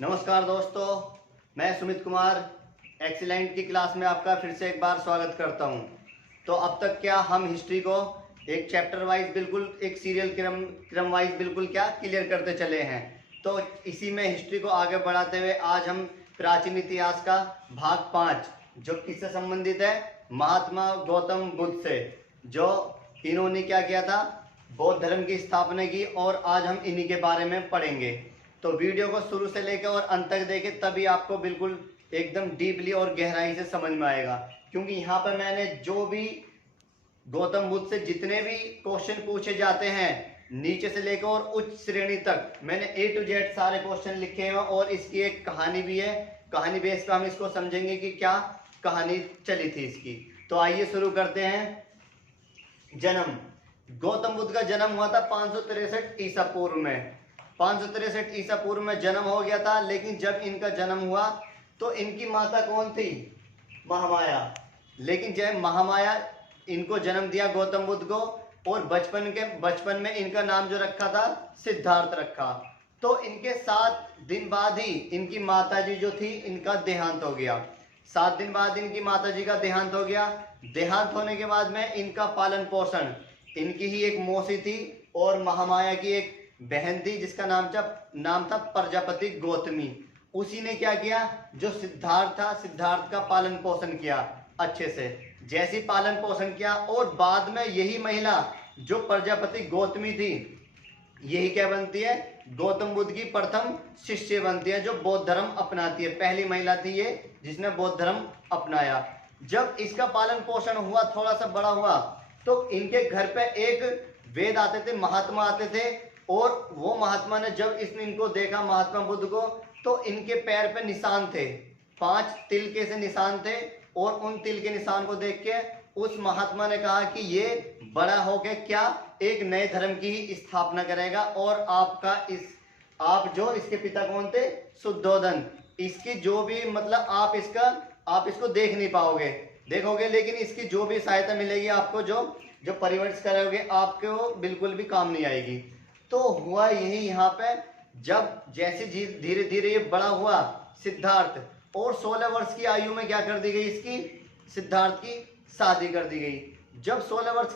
नमस्कार दोस्तों, मैं सुमित कुमार एक्सीलेंट की क्लास में आपका फिर से एक बार स्वागत करता हूं। तो अब तक क्या हम हिस्ट्री को एक चैप्टर वाइज बिल्कुल एक सीरियल क्रम वाइज बिल्कुल क्या क्लियर करते चले हैं। तो इसी में हिस्ट्री को आगे बढ़ाते हुए आज हम प्राचीन इतिहास का भाग 5 जो किससे संबंधित है, महात्मा गौतम बुद्ध से, जो इन्होंने क्या किया था, बौद्ध धर्म की स्थापना की, और आज हम इन्हीं के बारे में पढ़ेंगे। तो वीडियो को शुरू से लेकर और अंत तक देखें, तभी आपको बिल्कुल एकदम डीपली और गहराई से समझ में आएगा। क्योंकि यहाँ पर मैंने जो भी गौतम बुद्ध से जितने भी क्वेश्चन पूछे जाते हैं, नीचे से लेकर और उच्च श्रेणी तक, मैंने A to Z सारे क्वेश्चन लिखे हैं और इसकी एक कहानी भी है। कहानी बेस पर हम इसको समझेंगे कि क्या कहानी चली थी इसकी। तो आइए शुरू करते हैं। जन्म, गौतम बुद्ध का जन्म हुआ था 563 ईसा पूर्व में। 563 ईसा पूर्व में जन्म हो गया था। लेकिन जब इनका जन्म हुआ तो इनकी माता कौन थी? महामाया। लेकिन जब महामाया इनको जन्म दिया गौतम बुद्ध को, और बचपन में इनका नाम जो रखा था, सिद्धार्थ रखा। तो इनके 7 दिन बाद ही इनकी माताजी जो थी, इनका देहांत हो गया। 7 दिन बाद इनकी माताजी का देहांत हो गया। देहांत होने के बाद में इनका पालन पोषण इनकी ही एक मौसी थी और महामाया की एक बहन थी, जिसका नाम था प्रजापति गौतमी। उसी ने क्या किया, जो सिद्धार्थ था, सिद्धार्थ का पालन पोषण किया अच्छे से। जैसी पालन पोषण किया, और बाद में यही महिला जो प्रजापति गौतमी थी, यही क्या बनती है, गौतम बुद्ध की प्रथम शिष्य बनती है, जो बौद्ध धर्म अपनाती है। पहली महिला थी ये जिसने बौद्ध धर्म अपनाया। जब इसका पालन पोषण हुआ, थोड़ा सा बड़ा हुआ, तो इनके घर पे एक वेद आते थे, महात्मा आते थे। और वो महात्मा ने जब इनको देखा, महात्मा बुद्ध को, तो इनके पैर पे निशान थे, 5 तिल के से निशान थे। और उन तिल के निशान को देख के उस महात्मा ने कहा कि ये बड़ा होके क्या एक नए धर्म की ही स्थापना करेगा, और आप जो इसके पिता कौन थे, शुद्धोधन, इसकी जो भी मतलब आप इसको देख नहीं देखोगे, लेकिन इसकी जो भी सहायता मिलेगी आपको, जो परिवर्तन करोगे, आपको बिल्कुल भी काम नहीं आएगी। तो हुआ यही यहाँ पे, जब जैसे धीरे धीरे ये बड़ा हुआ सिद्धार्थ, और 16 वर्ष की आयु में क्या कर दी गई, इसकी सिद्धार्थ की शादी कर दी गई। जब 16 वर्ष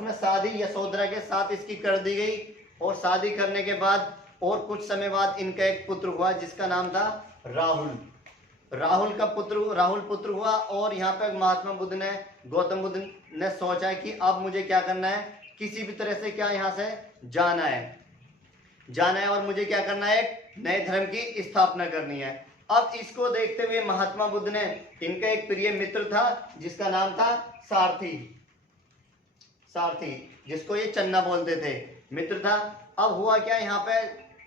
में शादी यशोधरा के साथ इसकी कर दी गई। और शादी करने के बाद और कुछ समय बाद इनका एक पुत्र हुआ, जिसका नाम था राहुल पुत्र हुआ। और यहाँ पे गौतम बुद्ध ने सोचा कि अब मुझे क्या करना है, किसी भी तरह से क्या यहाँ से जाना है और मुझे क्या करना है, नए धर्म की स्थापना करनी है। अब इसको देखते हुए महात्मा बुद्ध ने, इनका एक प्रिय मित्र था जिसका नाम था सारथी, जिसको ये चन्ना बोलते थे, मित्र था। अब हुआ क्या, यहाँ पे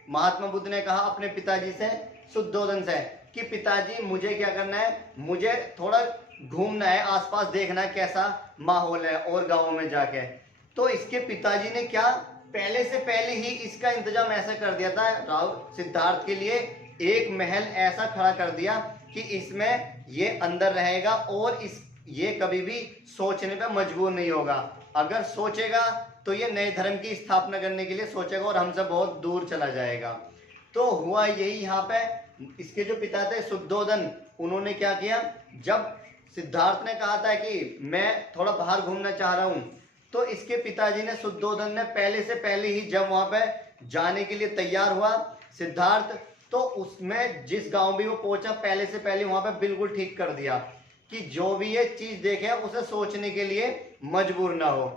महात्मा बुद्ध ने कहा अपने पिताजी से, शुद्धोधन से, कि पिताजी मुझे क्या करना है, मुझे थोड़ा घूमना है, आसपास देखना है कैसा माहौल है और गाँव में जाके। तो इसके पिताजी ने क्या, पहले से पहले ही इसका इंतजाम ऐसा कर दिया था, सिद्धार्थ के लिए एक महल ऐसा खड़ा कर दिया कि इसमें ये अंदर रहेगा और ये कभी भी सोचने पे मजबूर नहीं होगा। अगर सोचेगा तो ये नए धर्म की स्थापना करने के लिए सोचेगा और हमसे बहुत दूर चला जाएगा। तो हुआ यही, यहाँ पे इसके जो पिता थे शुद्धोधन, उन्होंने क्या किया, जब सिद्धार्थ ने कहा था कि मैं थोड़ा बाहर घूमना चाह रहा हूँ, तो इसके पिताजी ने, शुद्धोधन ने, पहले से पहले ही जब वहां पे जाने के लिए तैयार हुआ सिद्धार्थ, तो उसमें जिस गांव भी वो पहुंचा, पहले से पहले वहां पे बिल्कुल ठीक कर दिया कि जो भी ये चीज देखे उसे सोचने के लिए मजबूर ना हो।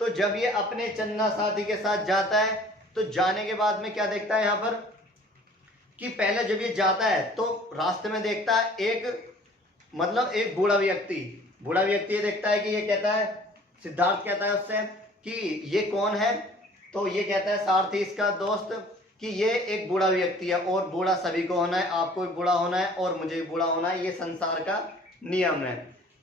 तो जब ये अपने चन्ना साथी के साथ जाता है, तो जाने के बाद में क्या देखता है यहाँ पर, कि पहले जब ये जाता है तो रास्ते में देखता है एक बूढ़ा व्यक्ति ये देखता है कि ये कहता है, सिद्धार्थ कहता है उससे कि ये कौन है। तो ये कहता है सारथी, इसका दोस्त, कि ये एक बूढ़ा व्यक्ति है, और बूढ़ा सभी को होना है, आपको भी बूढ़ा होना है और मुझे भी बूढ़ा होना है, ये संसार का नियम है।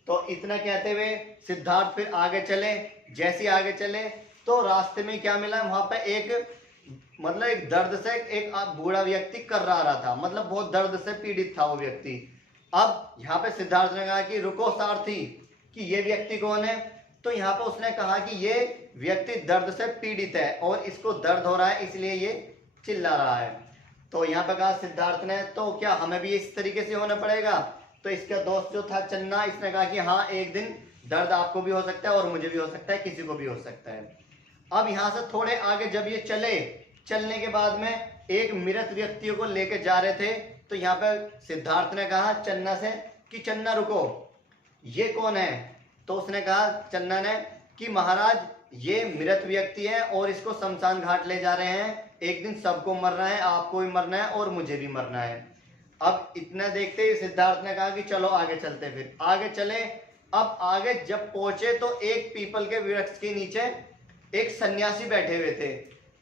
तो इतना कहते हुए सिद्धार्थ फिर आगे चले। जैसे आगे चले तो रास्ते में क्या मिला, वहां पे एक दर्द से एक बूढ़ा व्यक्ति कर रहा था, मतलब बहुत दर्द से पीड़ित था वो व्यक्ति। अब यहाँ पे सिद्धार्थ ने कहा कि रुको सारथी, कि ये व्यक्ति कौन है। तो यहाँ पे उसने कहा कि ये व्यक्ति दर्द से पीड़ित है और इसको दर्द हो रहा है, इसलिए ये चिल्ला रहा है। तो यहाँ पे कहा सिद्धार्थ ने, तो क्या हमें भी इस तरीके से होना पड़ेगा? तो इसका दोस्त जो था चन्ना, इसने कहा कि हाँ, एक दिन दर्द आपको भी हो सकता है और मुझे भी हो सकता है, किसी को भी हो सकता है। अब यहाँ से थोड़े आगे जब ये चलने के बाद में एक मृत व्यक्तियों को लेके जा रहे थे, तो यहाँ पे सिद्धार्थ ने कहा चन्ना से कि चन्ना रुको, ये कौन है? तो उसने कहा चन्ना ने कि महाराज, ये मृत व्यक्ति है और इसको शमशान घाट ले जा रहे हैं, एक दिन सबको मरना है, आपको भी मरना है और मुझे भी मरना है। अब इतना देखते ही सिद्धार्थ ने कहा कि चलो आगे चलते। फिर आगे चले। अब आगे जब पहुंचे तो एक पीपल के वृक्ष के नीचे एक सन्यासी बैठे हुए थे।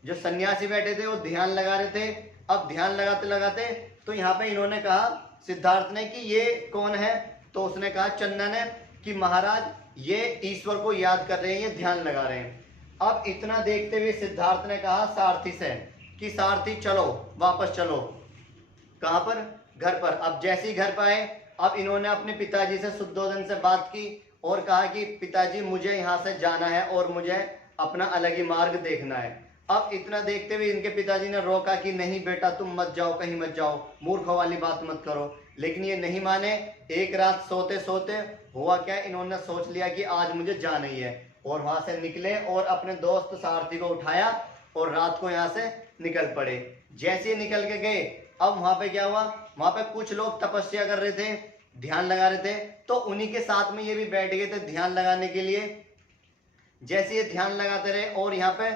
जो सन्यासी बैठे थे वो ध्यान लगा रहे थे। अब ध्यान लगाते लगाते तो यहाँ पे इन्होंने कहा सिद्धार्थ ने कि ये कौन है? तो उसने कहा चन्ना ने कि महाराज, ये ईश्वर को याद कर रहे हैं, ये ध्यान लगा रहे हैं। अब इतना देखते हुए सिद्धार्थ ने कहा सारथी से कि सारथी चलो, वापस चलो। कहाँ पर? घर पर। अब जैसे ही घर पर आए, अब इन्होंने अपने पिताजी से, शुद्धोधन से बात की और कहा कि पिताजी, मुझे यहाँ से जाना है और मुझे अपना अलग ही मार्ग देखना है। अब इतना देखते हुए इनके पिताजी ने रोका कि नहीं बेटा, तुम मत जाओ, कहीं मत जाओ, मूर्खों वाली बात मत करो। लेकिन ये नहीं माने। एक रात सोते सोते हुआ क्या, इन्होंने सोच लिया कि आज मुझे जाना ही है, और वहां से निकले और अपने दोस्त सारथी को उठाया और रात को यहाँ से निकल पड़े। जैसे निकल के गए, अब वहां पे क्या हुआ, वहां पे कुछ लोग तपस्या कर रहे थे, ध्यान लगा रहे थे, तो उन्हीं के साथ में ये भी बैठ गए थे ध्यान लगाने के लिए। जैसे ये ध्यान लगाते रहे और यहाँ पे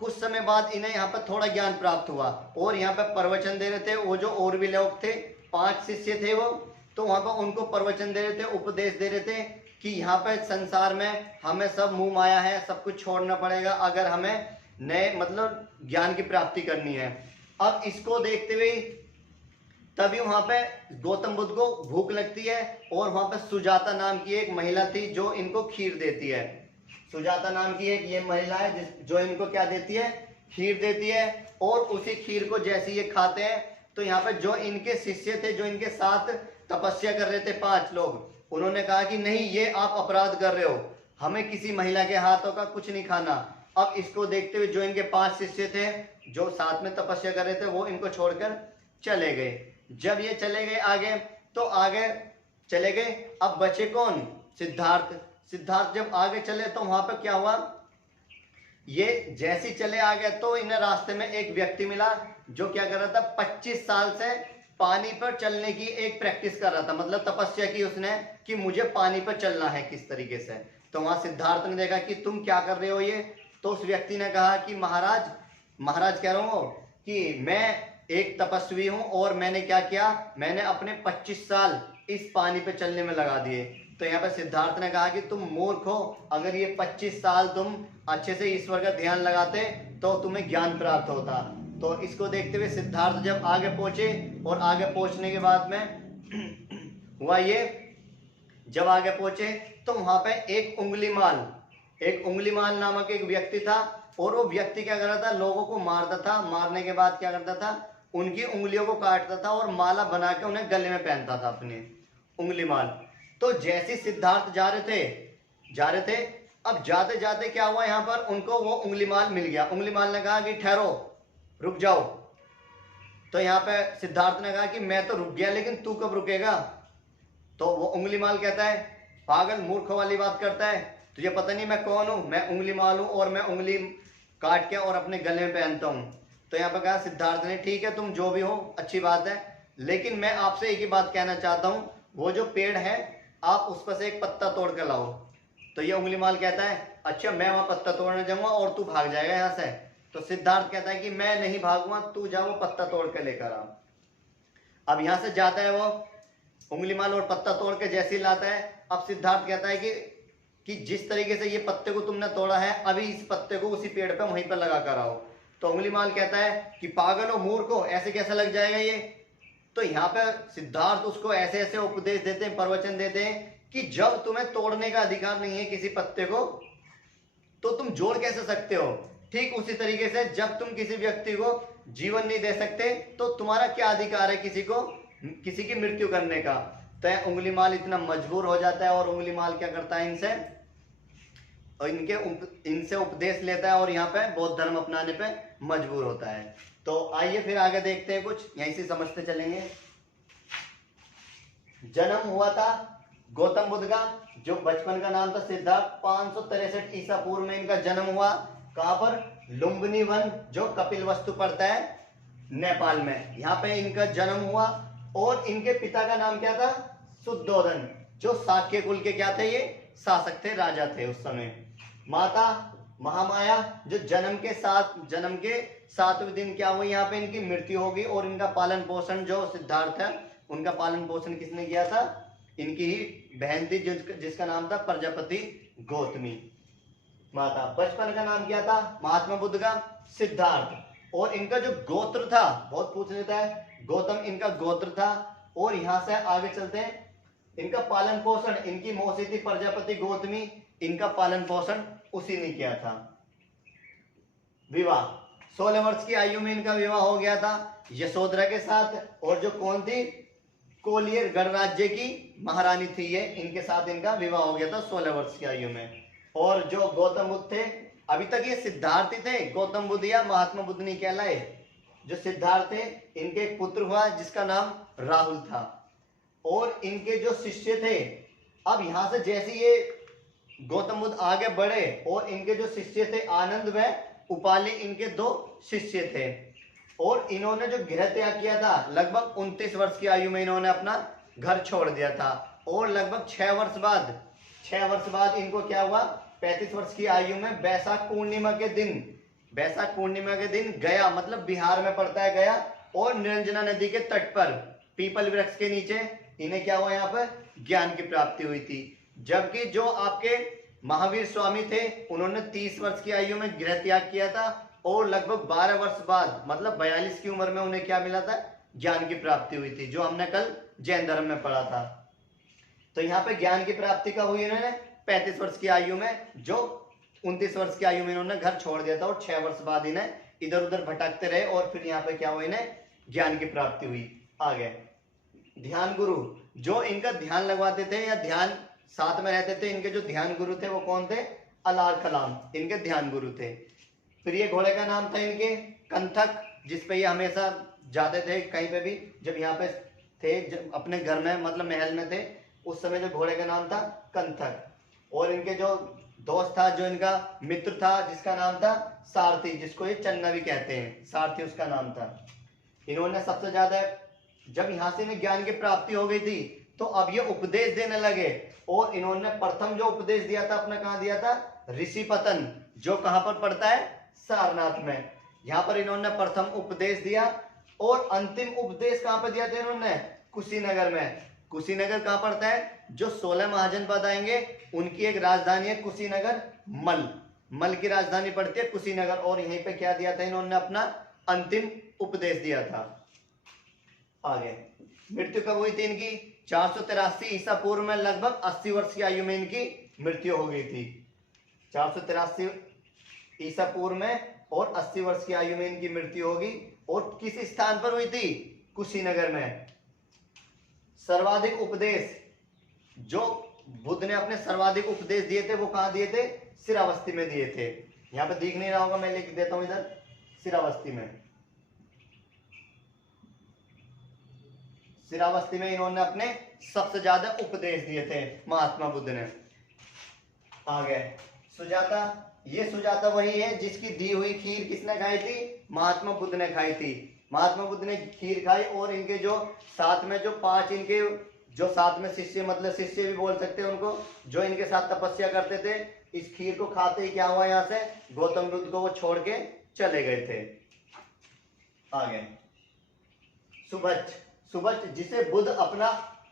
कुछ समय बाद इन्हें यहाँ पे थोड़ा ज्ञान प्राप्त हुआ और यहाँ पे प्रवचन दे रहे थे। वो जो और भी लोग थे, 5 शिष्य थे वो, तो वहां पर उनको प्रवचन दे रहे थे, उपदेश दे रहे थे कि यहाँ पे संसार में हमें सब मुंह माया है, सब कुछ छोड़ना पड़ेगा अगर हमें नए मतलब ज्ञान की प्राप्ति करनी है। अब इसको देखते हुए तभी वहां पे गौतम बुद्ध को भूख लगती है और वहां पे सुजाता नाम की एक महिला थी जो इनको खीर देती है। सुजाता नाम की एक ये महिला है जो इनको क्या देती है, खीर देती है। और उसी खीर को जैसे ये खाते हैं तो यहाँ पे जो इनके शिष्य थे, जो इनके साथ तपस्या कर रहे थे 5 लोग, उन्होंने कहा कि नहीं, ये आप अपराध कर रहे हो, हमें किसी महिला के हाथों का कुछ नहीं खाना। अब इसको देखते हुए जो इनके 5 शिष्य थे जो साथ में तपस्या कर रहे थे, वो इनको छोड़कर चले गए। जब ये चले गए आगे, तो आगे चले गए। अब बचे कौन? सिद्धार्थ। सिद्धार्थ जब आगे चले तो वहां पर क्या हुआ, ये जैसे चले आ गए तो इन्हें रास्ते में एक व्यक्ति मिला जो क्या कर रहा था, 25 साल से पानी पर चलने की एक प्रैक्टिस कर रहा था। मतलब तपस्या की उसने कि मुझे पानी पर चलना है किस तरीके से। तो वहां सिद्धार्थ ने देखा कि तुम क्या कर रहे हो ये? तो उस व्यक्ति ने कहा कि महाराज कह रहा हूं कि मैं एक तपस्वी हूं और मैंने क्या किया, मैंने अपने 25 साल इस पानी पे चलने में लगा दिए। तो यहाँ पे सिद्धार्थ ने कहा कि तुम मूर्ख हो, अगर ये 25 साल तुम अच्छे से ईश्वर का ध्यान लगाते तो तुम्हें ज्ञान प्राप्त होता। तो इसको देखते हुए सिद्धार्थ जब आगे पहुंचे और आगे पहुंचने के बाद में हुआ ये, जब आगे पहुंचे तो वहां पे एक उंगलीमाल नामक एक व्यक्ति था। और वो व्यक्ति क्या कर रहा था, लोगों को मारता था, मारने के बाद क्या करता था, उनकी उंगलियों को काटता था और माला बना के उन्हें गले में पहनता था अपने उंगलीमाल। तो जैसे सिद्धार्थ जा रहे थे, अब जाते जाते क्या हुआ, यहाँ पर उनको वो उंगलीमाल मिल गया। उंगलीमाल ने कहा कि ठहरो, रुक जाओ। तो यहाँ पे सिद्धार्थ ने कहा कि मैं तो रुक गया, लेकिन तू कब रुकेगा? तो वो उंगलीमाल कहता है, पागल, मूर्ख वाली बात करता है, तुझे पता नहीं मैं कौन हूं? मैं उंगलीमाल हूं और मैं उंगली काट के और अपने गले में पहनता हूं। तो यहाँ पर कहा सिद्धार्थ ने, ठीक है, तुम जो भी हो अच्छी बात है, लेकिन मैं आपसे एक ही बात कहना चाहता हूं, वो जो पेड़ है आप उस पर से एक पत्ता तोड़ कर लाओ। तो ये उंगलीमाल कहता है, अच्छा, मैं वहां पत्ता तोड़ने जाऊंगा और तू भाग जाएगा यहाँ से। तो सिद्धार्थ कहता है कि मैं नहीं भागूंगा, तू जा वो पत्ता तोड़ के लेकर आ। अब यहां से जाता है वो उंगलीमाल और पत्ता तोड़ के जैसे ही लाता है। अब सिद्धार्थ कहता है कि जिस तरीके से ये पत्ते को तुमने तोड़ा है, अभी इस पत्ते को उसी पेड़ पे वहीं पर लगा कर आओ। तो उंगलीमाल कहता है कि पागल हो, मूर्ख हो, ऐसे कैसे लग जाएगा ये? तो यहाँ पे सिद्धार्थ उसको ऐसे ऐसे उपदेश देते हैं, प्रवचन देते हैं कि जब तुम्हें तोड़ने का अधिकार नहीं है किसी पत्ते को, तो तुम जोड़ कैसे सकते हो? ठीक उसी तरीके से जब तुम किसी व्यक्ति को जीवन नहीं दे सकते, तो तुम्हारा क्या अधिकार है किसी की मृत्यु करने का? तो उंगलीमाल इतना मजबूर हो जाता है और उंगलीमाल क्या करता है, इनसे और इनसे उपदेश लेता है और यहाँ पे बौद्ध धर्म अपनाने पे मजबूर होता है। तो आइए फिर आगे देखते हैं, कुछ यहीं से समझते चलेंगे। जन्म हुआ था गौतम बुद्ध का, जो बचपन का नाम था सिद्धार्थ। 563 ईसा पूर्व में इनका जन्म हुआ। कहां पर? लुम्बिनी वन, जो कपिलवस्तु पड़ता है नेपाल में, यहाँ पे इनका जन्म हुआ। और इनके पिता का नाम क्या था? शुद्धोधन, जो शाक्य कुल के क्या थे? ये शासक थे, राजा थे उस समय। माता महामाया, जो जन्म के 7वें दिन क्या हुई? यहाँ पे इनकी मृत्यु होगी। और इनका पालन पोषण, जो सिद्धार्थ है उनका पालन पोषण किसने किया था? इनकी ही बहन थी, जिसका नाम था प्रजापति गौतमी माता। बचपन का नाम क्या था महात्मा बुद्ध का? सिद्धार्थ। और इनका जो गोत्र था, बहुत पूछ लेता है, गौतम इनका गोत्र था। और यहां से आगे चलते हैं। इनका पालन पोषण, इनकी मौसी थी प्रजापति गौतमी, इनका पालन पोषण उसी ने किया था। विवाह, 16 वर्ष की आयु में इनका विवाह हो गया था यशोधरा के साथ। और जो कौन थी? कोलियर गणराज्य की महारानी थी ये, इनके साथ इनका विवाह हो गया था 16 वर्ष की आयु में। और जो गौतम बुद्ध थे, अभी तक ये सिद्धार्थ ही थे, गौतम बुद्ध या महात्मा बुद्ध नहीं कहलाए। जो सिद्धार्थ थे, इनके एक पुत्र हुआ जिसका नाम राहुल था। और इनके जो शिष्य थे, अब यहां से जैसे ये गौतम बुद्ध आगे बढ़े, और इनके जो शिष्य थे आनंद व उपाली, इनके 2 शिष्य थे। और इन्होंने जो गृह त्याग किया था, लगभग 29 वर्ष की आयु में इन्होंने अपना घर छोड़ दिया था। और लगभग 6 वर्ष बाद इनको क्या हुआ? 35 वर्ष की आयु में वैशाख पूर्णिमा के दिन गया, मतलब बिहार में पड़ता है गया, और निरंजना नदी के तट पर पीपल वृक्ष के नीचे इन्हें क्या हुआ? यहाँ पर ज्ञान की प्राप्ति हुई थी। जबकि जो आपके महावीर स्वामी थे, उन्होंने 30 वर्ष की आयु में गृह त्याग किया था। और लगभग 12 वर्ष बाद, मतलब 42 की उम्र में उन्हें क्या मिला था? ज्ञान की प्राप्ति हुई थी, जो हमने कल जैन धर्म में पढ़ा था। तो यहाँ पे ज्ञान की प्राप्ति कब हुई? इन्होंने 35 वर्ष की आयु में, जो 29 वर्ष की आयु में इन्होंने घर छोड़ दिया था। और 6 वर्ष बाद इन्हें इधर उधर भटकते रहे, और फिर यहाँ पे क्या हुआ? इन्हें ज्ञान की प्राप्ति हुई। आगे ध्यान गुरु, जो इनका ध्यान लगवाते थे या ध्यान साथ में रहते थे, इनके जो ध्यान गुरु थे वो कौन थे? अलार कलाम, इनके ध्यान गुरु थे। प्रिय घोड़े का नाम था इनके कंथक, जिसपे ये हमेशा जाते थे कहीं पे भी। जब यहाँ पे थे, जब अपने घर में, मतलब महल में थे, उस समय जो घोड़े का नाम था कंथक। और इनके जो दोस्त था, जो इनका मित्र था, जिसका नाम था सारथी, जिसको ये चन्ना भी कहते हैं, सारथी उसका नाम था। इन्होंने सबसे ज्यादा, जब यहाँ से इन्हें ज्ञान की प्राप्ति हो गई थी, तो अब ये उपदेश देने लगे। और इन्होंने प्रथम जो उपदेश दिया था अपना, कहाँ दिया था? ऋषिपतन, जो कहाँ पर पड़ता है? सारनाथ में। यहाँ पर इन्होंने प्रथम उपदेश दिया। और अंतिम उपदेश कहाँ पर दिया था इन्होंने? कुशीनगर में। कुशीनगर कहाँ पड़ता है? जो 16 महाजनपद आएंगे, उनकी एक राजधानी है कुशीनगर, मल की राजधानी पड़ती है कुशीनगर। और यहीं पे क्या दिया था इन्होंने? अपना अंतिम उपदेश दिया था। आगे मृत्यु कब हुई थी इनकी? 483 ईसा पूर्व में, लगभग 80 वर्ष की आयु में इनकी मृत्यु हो गई थी। 483 ईसा पूर्व में और 80 वर्ष की आयु में इनकी मृत्यु होगी। और किस स्थान पर हुई थी? कुशीनगर में। सर्वाधिक उपदेश, जो बुद्ध ने अपने सर्वाधिक उपदेश दिए थे, वो कहां दिए थे? श्रावस्ती में दिए थे। यहां पे दिख नहीं रहा होगा, मैं लिख देता हूं इधर, श्रावस्ती में। श्रावस्ती में इन्होंने अपने सबसे ज्यादा उपदेश दिए थे महात्मा बुद्ध ने। आगे सुजाता, ये सुजाता वही है जिसकी दी हुई खीर किसने खाई थी? महात्मा बुद्ध ने खाई थी। महात्मा बुद्ध ने खीर खाई। और इनके जो साथ में जो 5 इनके जो साथ में शिष्य, मतलब शिष्य भी बोल सकते हैं उनको, जो इनके साथ तपस्या करते थे, इस खीर को खाते ही क्या हुआ? यहाँ से गौतम बुद्ध को वो छोड़ के चले गए थे। आगे सुबच, जिसे बुद्ध अपना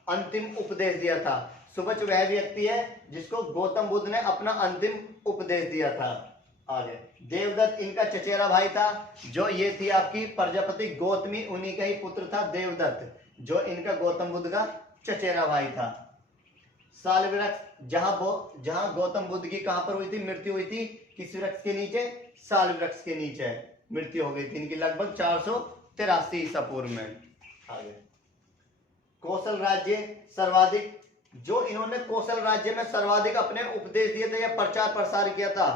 अंतिम उपदेश दिया था। सुबच वह व्यक्ति है जिसको गौतम बुद्ध ने अपना अंतिम उपदेश दिया था। आगे देवदत्त इनका चचेरा भाई था। जो ये थी आपकी प्रजापति गौतमी, उन्हीं का ही पुत्र था देवदत्त, जो इनका गौतम बुद्ध का चचेरा भाई था। साल वृक्ष, जहां गौतम बुद्ध की कहां पर हुई थी? मृत्यु हुई थी किस वृक्ष के नीचे? साल वृक्ष के नीचे मृत्यु हो गई थी इनकी, लगभग 483 ईसा पूर्व में। आगे कौशल राज्य, सर्वाधिक जो इन्होंने कौशल राज्य में सर्वाधिक अपने उपदेश दिए थे या प्रचार प्रसार किया था,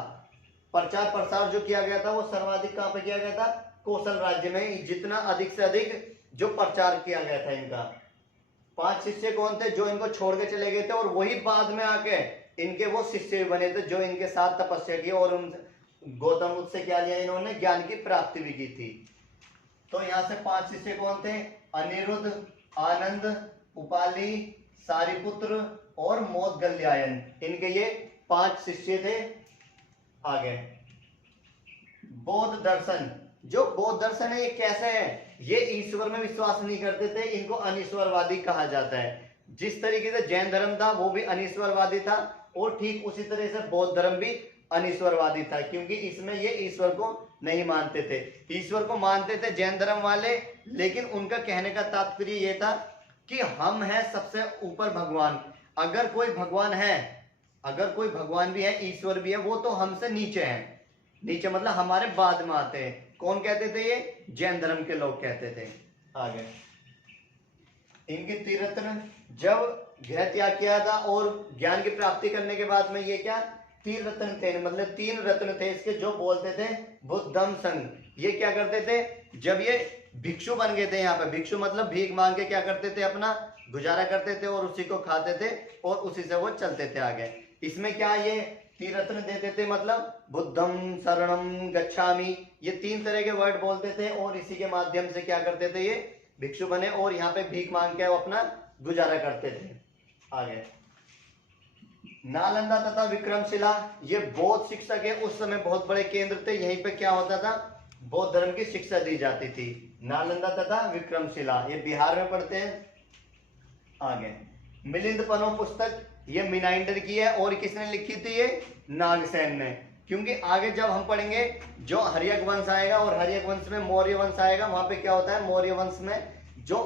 प्रचार प्रसार जो किया गया था वो सर्वाधिक कहां पे किया गया था? कौशल राज्य में। जितना अधिक से अधिक जो प्रचार किया गया था इनका। 5 शिष्य कौन थे? जो इनको छोड़ के चले गए थे और वही बाद में आके इनके वो शिष्य बने थे जो इनके साथ तपस्या की और उन गौतम बुद्ध से क्या लिया इन्होंने? ज्ञान की प्राप्ति भी की थी। तो यहाँ से 5 शिष्य कौन थे? अनिरुद्ध, आनंद, उपाली, सारिपुत्र और मोदगल्यायन। इनके ये 5 शिष्य थे। आगे बौद्ध दर्शन। जो बौद्ध दर्शन है ये कैसे है? ये ईश्वर में विश्वास नहीं करते थे, इनको अनीश्वरवादी कहा जाता है। जिस तरीके से जैन धर्म था वो भी अनीश्वरवादी था और ठीक उसी तरह से बौद्ध धर्म भी अनीश्वरवादी था, क्योंकि इसमें ये ईश्वर को नहीं मानते थे। ईश्वर को मानते थे जैन धर्म वाले, लेकिन उनका कहने का तात्पर्य ये था कि हम हैं सबसे ऊपर भगवान। अगर कोई भगवान है, अगर कोई भगवान भी है, ईश्वर भी है, वो तो हमसे नीचे है। नीचे मतलब हमारे बाद में आते हैं। कौन कहते थे ये? जैन धर्म के लोग कहते थे। आगे इनके तीर्थरत्न, जब गृह त्याग किया था और ज्ञान की प्राप्ति करने के बाद में ये क्या? तीर्थरत्न थे, मतलब 3 रत्न थे इसके जो बोलते थे बुद्धम संघ। ये क्या करते थे? जब ये भिक्षु बन गए थे, यहाँ पे भिक्षु मतलब भीख मांग के क्या करते थे? अपना गुजारा करते थे और उसी को खाते थे और उसी से वो चलते थे आगे। इसमें क्या ये तीर्थरत्न देते थे, मतलब बुद्धम शरणम गच्छामि, ये 3 तरह के वर्ड बोलते थे और इसी के माध्यम से क्या करते थे? ये भिक्षु बने और यहाँ पे भीख मांग के वो अपना गुजारा करते थे। आगे नालंदा तथा विक्रमशिला, ये बौद्ध शिक्षा के उस समय बहुत बड़े केंद्र थे। यहीं पे क्या होता था? बौद्ध धर्म की शिक्षा दी जाती थी। नालंदा तथा विक्रमशिला ये बिहार में पड़ते हैं। आगे मिलिंद पनो पुस्तक, ये मिनाइंडर की है और किसने लिखी थी? ये नागसेन ने। क्योंकि आगे जब हम पढ़ेंगे जो हर्यक वंश आएगा और हर्यक वंश में मौर्य वंश आएगा, वहां पे क्या होता है? मौर्य वंश में जो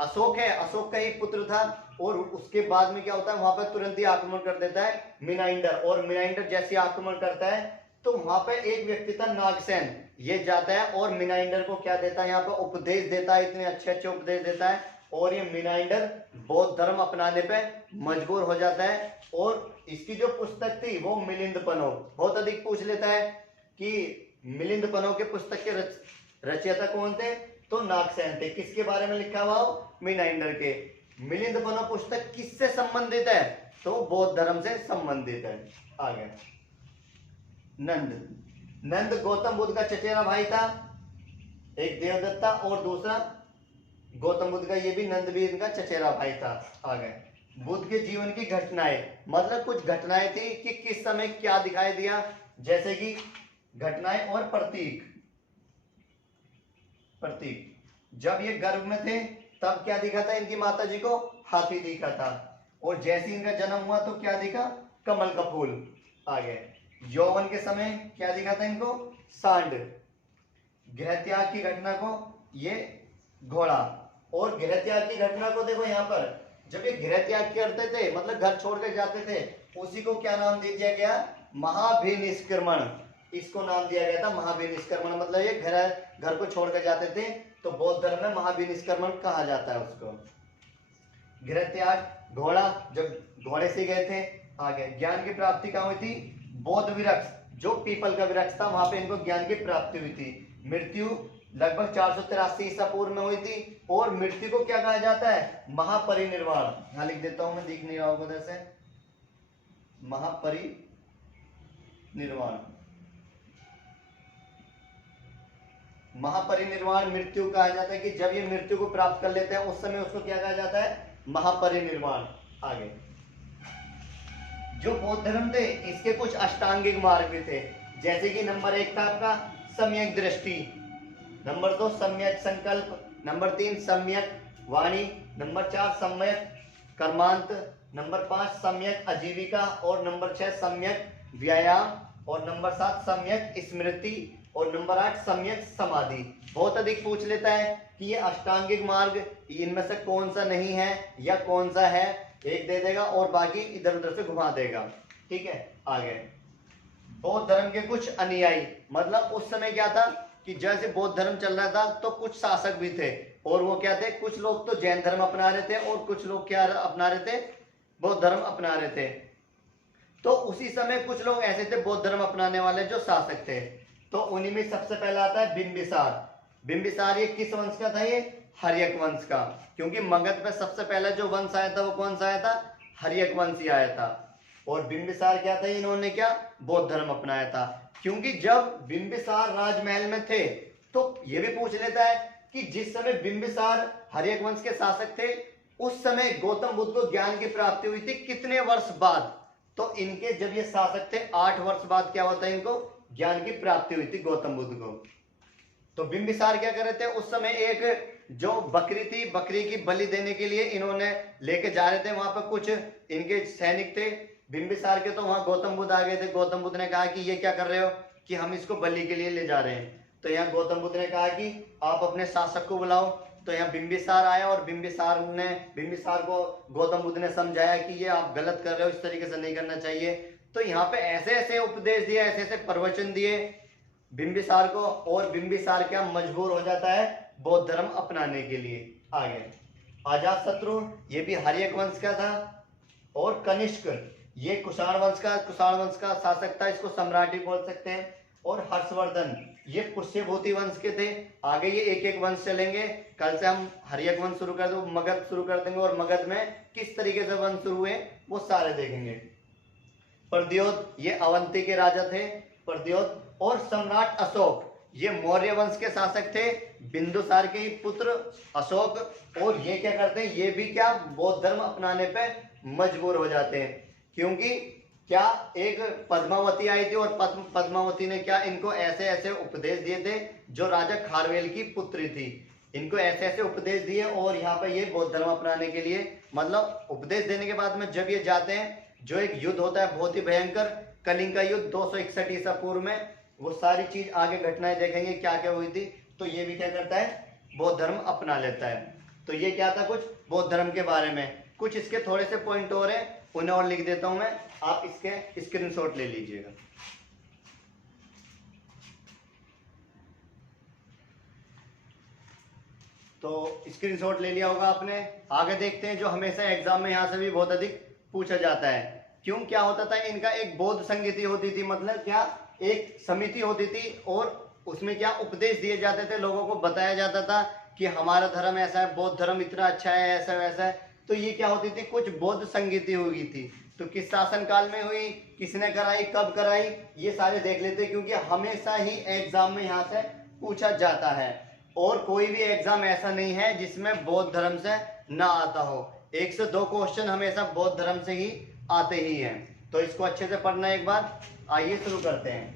अशोक है, अशोक का ही पुत्र था और उसके बाद में क्या होता है? वहां पर तुरंत ही आक्रमण कर देता है मिनाइंडर, और मिनाइंडर जैसे आक्रमण करता है तो वहां पे एक व्यक्ति था नागसेन, ये जाता है और मिनाइंडर को क्या देता है? यहाँ पे उपदेश देता है, इतने अच्छे अच्छे उपदेश देता है और ये मिनाइंडर बौद्ध धर्म अपनाने पे मजबूर हो जाता है। और इसकी जो पुस्तक थी वो मिलिंद पनो, बहुत अधिक पूछ लेता है कि मिलिंद पनो के पुस्तक के रचयिता कौन थे? तो नागसेन थे। किसके बारे में लिखा हुआ हो? मिनाइंडर के। मिलिंद पनो पुस्तक किससे संबंधित है? तो बौद्ध धर्म से संबंधित है। आगे नंद, नंद गौतम बुद्ध का चचेरा भाई था, एक देवदत्ता और दूसरा गौतम बुद्ध का, ये भी नंद भी इनका चचेरा भाई था। आगे बुद्ध के जीवन की घटनाएं, मतलब कुछ घटनाएं थी कि किस समय क्या दिखाई दिया, जैसे कि घटनाएं और प्रतीक। प्रतीक जब ये गर्भ में थे तब क्या दिखा था? इनकी माता जी को हाथी दिखा था और जैसे इनका जन्म हुआ तो क्या दिखा? कमल का फूल। आगे यौवन के समय क्या दिखा था इनको? सांड। गृह त्याग की घटना को ये घोड़ा। और गृह त्याग की घटना को देखो यहाँ पर, जब ये गृह त्याग करते थे मतलब घर छोड़ कर जाते थे, उसी को क्या नाम दे दिया गया? महाभिनिष्क्रमण। इसको नाम दिया गया था महाभिनिष्क्रमण, मतलब ये घर को छोड़ कर जाते थे तो बौद्ध धर्म में महाभिनिष्क्रमण कहा जाता है उसको। गृह त्याग, घोड़ा, जब घोड़े से गए थे। आगे ज्ञान की प्राप्ति कहाँ हुई थी? बौद्ध वृक्ष, जो पीपल का वृक्ष था वहां पे इनको ज्ञान की प्राप्ति हुई थी। मृत्यु लगभग 483 ईसा पूर्व में हुई थी और मृत्यु को क्या कहा जाता है? महापरिनिर्वाण। यहां लिख देता हूं मैं, दिख नहीं रहा होगा उधर से। महापरिनिर्वाण, महापरिनिर्वाण मृत्यु कहा जाता है कि जब ये मृत्यु को प्राप्त कर लेते हैं उस समय उसको क्या कहा जाता है? महापरिनिर्वाण। आगे जो बौद्ध धर्म थे इसके कुछ अष्टांगिक मार्ग भी थे, जैसे कि नंबर 1 था आपका सम्यक दृष्टि, नंबर 2 सम्यक संकल्प, नंबर 3 सम्यक वाणी, नंबर 4 सम्यक कर्मांत, नंबर 5 सम्यक आजीविका और नंबर 6 सम्यक व्यायाम और नंबर 7 सम्यक स्मृति और नंबर 8 सम्यक समाधि। बहुत अधिक पूछ लेता है कि ये अष्टांगिक मार्ग इनमें से कौन सा नहीं है या कौन सा है, एक दे देगा और बाकी इधर उधर से घुमा देगा। ठीक है। आगे बौद्ध धर्म के कुछ अनुयायी, मतलब उस समय क्या था कि जैसे बौद्ध धर्म चल रहा था तो कुछ शासक भी थे और वो क्या थे? कुछ लोग तो जैन धर्म अपना रहे थे और कुछ लोग क्या अपना रहे थे? बौद्ध धर्म अपना रहे थे। तो उसी समय कुछ लोग ऐसे थे बौद्ध धर्म अपनाने वाले जो शासक थे। तो उन्हीं में सबसे पहला आता है बिंबिसार। बिंबिसार ये किस वंश का था? ये हर्यक वंश का, क्योंकि मगध में सबसे पहला जो वंश आया था वो कौन सा आया था? हर्यक वंश ही आया था। और बिंबिसार क्या था? इन्होंने क्या बौद्ध धर्म अपनाया था। क्योंकि जब बिंबिसार राजमहल में थे तो ये भी पूछ लेता है कि जिस समय बिंबिसार हर्यक वंश के शासक थे उस समय गौतम बुद्ध को ज्ञान की प्राप्ति हुई थी कितने वर्ष बाद? तो इनके जब ये शासक थे 8 वर्ष बाद क्या होता है? इनको ज्ञान की प्राप्ति हुई थी गौतम बुद्ध को। तो बिंबिसार क्या कर रहे थे उस समय? एक जो बकरी थी, बकरी की बलि देने के लिए इन्होंने लेके जा रहे थे। वहां पर कुछ इनके सैनिक थे बिंबिसार के, तो वहां गौतम बुद्ध आ गए थे। गौतम बुद्ध ने कहा कि ये क्या कर रहे हो? कि हम इसको बलि के लिए ले जा रहे हैं। तो यहाँ गौतम बुद्ध ने कहा कि आप अपने शासक को बुलाओ। तो यहाँ बिंबिसार आया और बिंबिसार को गौतम बुद्ध ने समझाया कि ये आप गलत कर रहे हो, इस तरीके से नहीं करना चाहिए। तो यहाँ पे ऐसे ऐसे उपदेश दिए, ऐसे ऐसे प्रवचन दिए बिंबिसार को, और बिंबिसार क्या मजबूर हो जाता है बौद्ध धर्म अपनाने के लिए। आगे अजातशत्रु, ये भी हर्यक वंश का था। और कनिष्क, ये कुषाण वंश का शासक था, इसको सम्राट ही बोल सकते हैं। और हर्षवर्धन, ये पुष्यभूति वंश के थे। आगे ये एक एक वंश चलेंगे। कल से हम हर्यक वंश शुरू कर दो, मगध शुरू कर देंगे, और मगध में किस तरीके से वंश शुरू हुए वो सारे देखेंगे। प्रद्योत, ये अवंती के राजा थे प्रद्योत। और सम्राट अशोक, ये मौर्य वंश के शासक थे, बिंदुसार के ही पुत्र अशोक। और ये क्या करते हैं? ये भी क्या बौद्ध धर्म अपनाने पे मजबूर हो जाते हैं। क्योंकि क्या एक पद्मावती आई थी, और पद्मावती ने क्या इनको ऐसे ऐसे उपदेश दिए थे, जो राजा खारवेल की पुत्री थी। इनको ऐसे ऐसे उपदेश दिए, और यहाँ पे ये बौद्ध धर्म अपनाने के लिए, मतलब उपदेश देने के बाद में जब ये जाते हैं, जो एक युद्ध होता है बहुत ही भयंकर, कलिंग का युद्ध 261 ईसा पूर्व में, वो सारी चीज आगे घटनाएं देखेंगे क्या क्या हुई थी। तो ये भी क्या करता है? बौद्ध धर्म अपना लेता है। तो ये क्या था कुछ बौद्ध धर्म के बारे में। कुछ इसके थोड़े से पॉइंट और हैं, उन्हें और लिख देता हूं मैं, आप इसके स्क्रीनशॉट ले लीजिएगा। तो स्क्रीनशॉट ले लिया होगा आपने। आगे देखते हैं, जो हमेशा एग्जाम में यहाँ से भी बहुत अधिक पूछा जाता है। क्यों क्या होता था? इनका एक बौद्ध संगीति होती थी, मतलब क्या एक समिति होती थी, और उसमें क्या उपदेश दिए जाते थे, लोगों को बताया जाता था कि हमारा धर्म ऐसा है, बौद्ध धर्म इतना अच्छा है, ऐसा वैसा है। तो ये क्या होती थी? कुछ बौद्ध संगीति हुई थी। तो किस शासन काल में हुई, किसने कराई, कब कराई, ये सारे देख लेते हैं, क्योंकि हमेशा ही एग्जाम में यहाँ से पूछा जाता है। और कोई भी एग्जाम ऐसा नहीं है जिसमें बौद्ध धर्म से ना आता हो। 1 से 2 क्वेश्चन हमेशा बौद्ध धर्म से ही आते ही हैं। तो इसको अच्छे से पढ़ना एक बार। आइए शुरू करते हैं।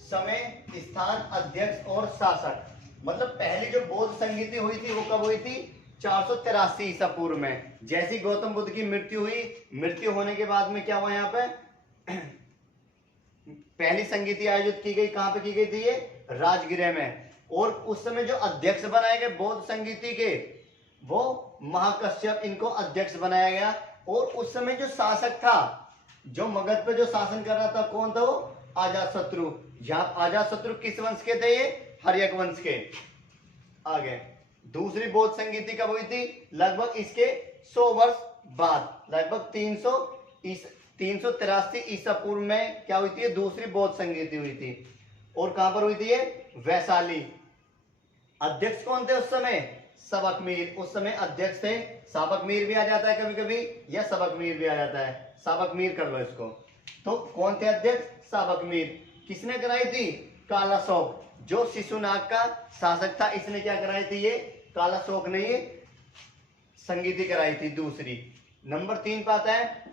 समय, स्थान, अध्यक्ष और शासक। मतलब पहली जो बौद्ध संगीति हुई थी वो कब हुई थी? 483 ईसा पूर्व में। जैसी गौतम बुद्ध की मृत्यु हुई, मृत्यु होने के बाद में क्या हुआ? यहाँ पे पहली संगीति आयोजित की गई। कहां पे की गई थी? ये राजगृह में। और उस समय जो अध्यक्ष बनाए गए बौद्ध संगीति के, वो महाकश्यप, इनको अध्यक्ष बनाया गया। और उस समय जो शासक था, जो मगध पे जो शासन कर रहा था, कौन था वो? अजातशत्रु। यहाँ अजातशत्रु किस वंश के थे? ये हर्यक वंश के। आगे दूसरी बौद्ध संगीति कब हुई थी? लगभग इसके 100 वर्ष बाद, लगभग 383 ईसा पूर्व में क्या हुई थी? दूसरी बौद्ध संगीति हुई थी। और कहां पर हुई थी ये? वैशाली। अध्यक्ष कौन थे उस समय? सबक मीर उस समय अध्यक्ष थे। सबक मीर भी आ जाता है कभी कभी, या सबक मीर भी आ जाता है, सबक मीर कर लो इसको। तो कौन थे अध्यक्ष? सबक मीर। किसने कराई थी? कालाशोक, जो शिशुनाग का शासक था, इसने क्या कराई थी? ये कालाशोक ने ये संगीति कराई थी दूसरी। नंबर 3 पे आता है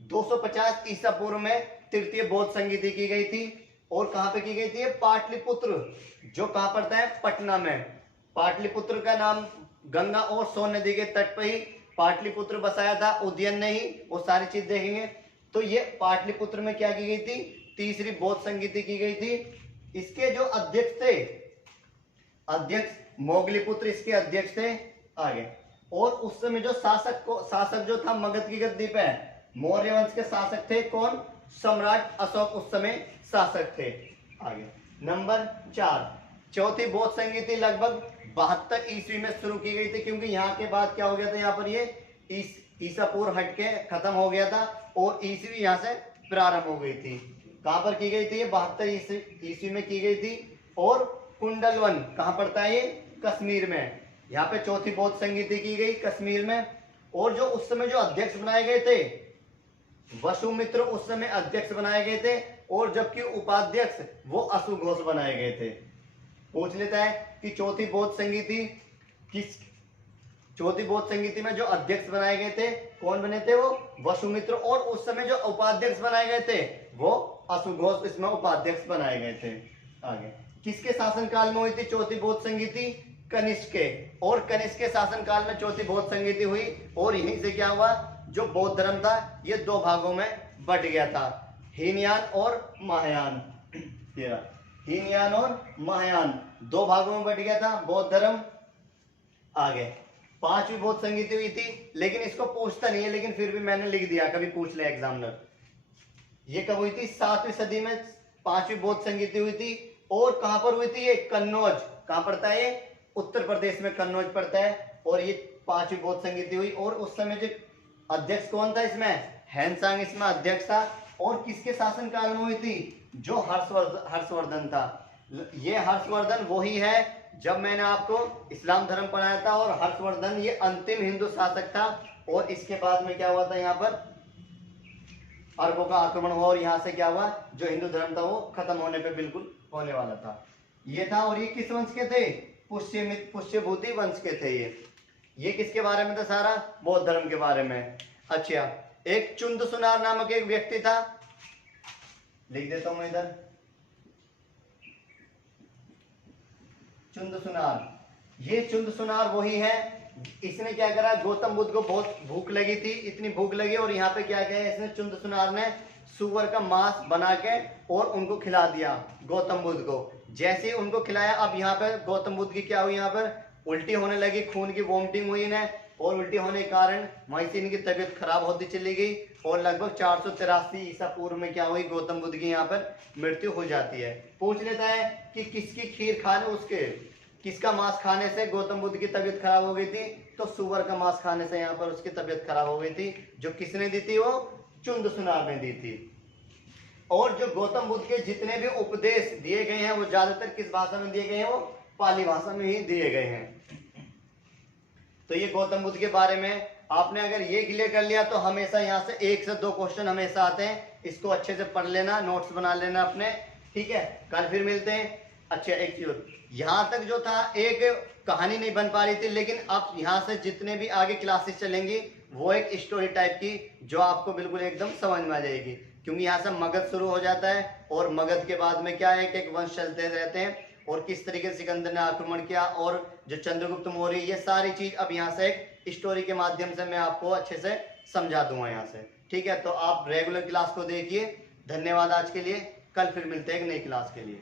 250 ईसा पूर्व में तृतीय बौद्ध संगीति की गई थी। और कहां पे की गई थी? पाटलिपुत्र, जो कहां पड़ता है? पटना में। पाटलिपुत्र का नाम गंगा और सोन नदी के तट पर ही पाटलिपुत्र बसाया था, उदयन ने ही। वो सारी चीज देखेंगे। तो ये पाटलिपुत्र में क्या की गई थी? तीसरी बौद्ध संगीति की गई थी। इसके जो अध्यक्ष थे, अध्यक्ष मोगलीपुत्र इसके अध्यक्ष थे। आगे और उस समय जो शासक जो था मगध की गद्दी पे, मौर्य वंश के शासक थे कौन? सम्राट अशोक उस समय शासक थे। आगे नंबर 4, चौथी बौद्ध संगीति लगभग 72 ईस्वी में शुरू की गई थी, क्योंकि यहाँ के बाद क्या हो गया था? यहाँ पर ये ईसा पूर्व हट के खत्म हो गया था और ईसवी यहाँ से प्रारंभ हो गई थी। कहाँ पर की गई थी? ये 72 ईस्वी में की गई थी। और कुंडलवन कहाँ पड़ता है? ये कश्मीर में। यहाँ पे चौथी बौद्ध संगीति की गई कश्मीर में। और जो उस समय जो अध्यक्ष बनाए गए थे, वसुमित्र उस समय अध्यक्ष बनाए गए थे, और जबकि उपाध्यक्ष वो असुघोष बनाए गए थे। पूछ लेता है कि चौथी बौद्ध संगीति में जो अध्यक्ष बनाए गए थे कौन बने थे? वो वसुमित्र। और उस समय जो उपाध्यक्ष बनाए गए थे वो असुघोष इसमें उपाध्यक्ष बनाए गए थे। आगे किसके शासनकाल में हुई थी चौथी बौद्ध संगीति? कनिष्क के। और कनिष्क के शासनकाल में चौथी बौद्ध संगीति हुई। और यहीं से क्या हुआ? जो बौद्ध धर्म था ये दो भागों में बट गया था, हीनयान और महायान। हीनयान और महायान दो भागों में बट गया था बौद्ध धर्म। आगे पांचवी बौद्ध संगीति हुई थी, लेकिन इसको पूछता नहीं है, लेकिन फिर भी मैंने लिख दिया, कभी पूछ ले एग्जामिनर। ये कब हुई थी? 7वीं सदी में पांचवी बौद्ध संगीति हुई थी। और कहां पर हुई थी? ये कन्नौज। कहां पड़ता है ये? उत्तर प्रदेश में कन्नौज पड़ता है। और ये पांचवी बौद्ध संगीति हुई। और उस समय जो अध्यक्ष कौन था इसमें? हैनसांग इसमें अध्यक्ष था। और किसके शासन काल में हुई थी? जो हर्षवर्धन था। ये हर्षवर्धन वही है जब मैंने आपको इस्लाम धर्म पढ़ाया था। और हर्षवर्धन ये अंतिम हिंदू शासक था। और इसके बाद में क्या हुआ था? यहाँ पर अरबों का आक्रमण हुआ और यहाँ से क्या हुआ? जो हिंदू धर्म था वो खत्म होने पे बिल्कुल होने वाला था। ये था। और ये किस वंश के थे? पुष्यभूति वंश के थे। ये किसके बारे में था? सारा बौद्ध धर्म के बारे में। अच्छा, एक चुंद सुनार नामक एक व्यक्ति था, लिख देता हूं मैं इधर, चुंद सुनार। ये चुंद सुनार वही है, इसने क्या करा? गौतम बुद्ध को बहुत भूख लगी थी, इतनी भूख लगी, और यहाँ पे क्या किया इसने? चुंद सुनार ने सुअर का मांस बना के और उनको खिला दिया गौतम बुद्ध को। जैसे ही उनको खिलाया, अब यहाँ पे गौतम बुद्ध की क्या हुई? यहाँ पर उल्टी होने लगी, खून की वोमिटिंग हुई इन्हें। और उल्टी होने के कारण वहीं से इनकी तबीयत खराब होती चली गई। और लगभग 483 ईसा पूर्व में क्या हुई? गौतम बुद्ध की यहाँ पर मृत्यु हो जाती है। पूछ लेता है कि किसकी खीर खाने, उसके किसका मांस खाने से गौतम बुद्ध की तबीयत खराब हो गई थी? तो सुअर का मांस खाने से यहाँ पर उसकी तबीयत खराब हो गई थी। जो किसने दी थी? वो चुंद सुनार ने दी थी। और जो गौतम बुद्ध के जितने भी उपदेश दिए गए हैं वो ज्यादातर किस भाषा में दिए गए हैं? वो पाली भाषा में ही दिए गए हैं। तो ये गौतम बुद्ध के बारे में आपने अगर ये क्लियर कर लिया तो हमेशा यहाँ से 1 से 2 क्वेश्चन हमेशा आते हैं। इसको अच्छे से पढ़ लेना, नोट्स बना लेना अपने, ठीक है। कल फिर मिलते हैं। अच्छा, एक चीज यहाँ तक जो था एक कहानी नहीं बन पा रही थी, लेकिन अब यहाँ से जितने भी आगे क्लासेस चलेंगी वो एक स्टोरी टाइप की, जो आपको बिल्कुल एकदम समझ में आ जाएगी। क्योंकि यहाँ से मगध शुरू हो जाता है और मगध के बाद में क्या है, एक वंश चलते रहते हैं। और किस तरीके से सिकंदर ने आक्रमण किया और जो चंद्रगुप्त मौर्य, ये सारी चीज अब यहाँ से एक स्टोरी के माध्यम से मैं आपको अच्छे से समझा दूंगा यहाँ से, ठीक है। तो आप रेगुलर क्लास को देखिए। धन्यवाद आज के लिए। कल फिर मिलते हैं एक नई क्लास के लिए।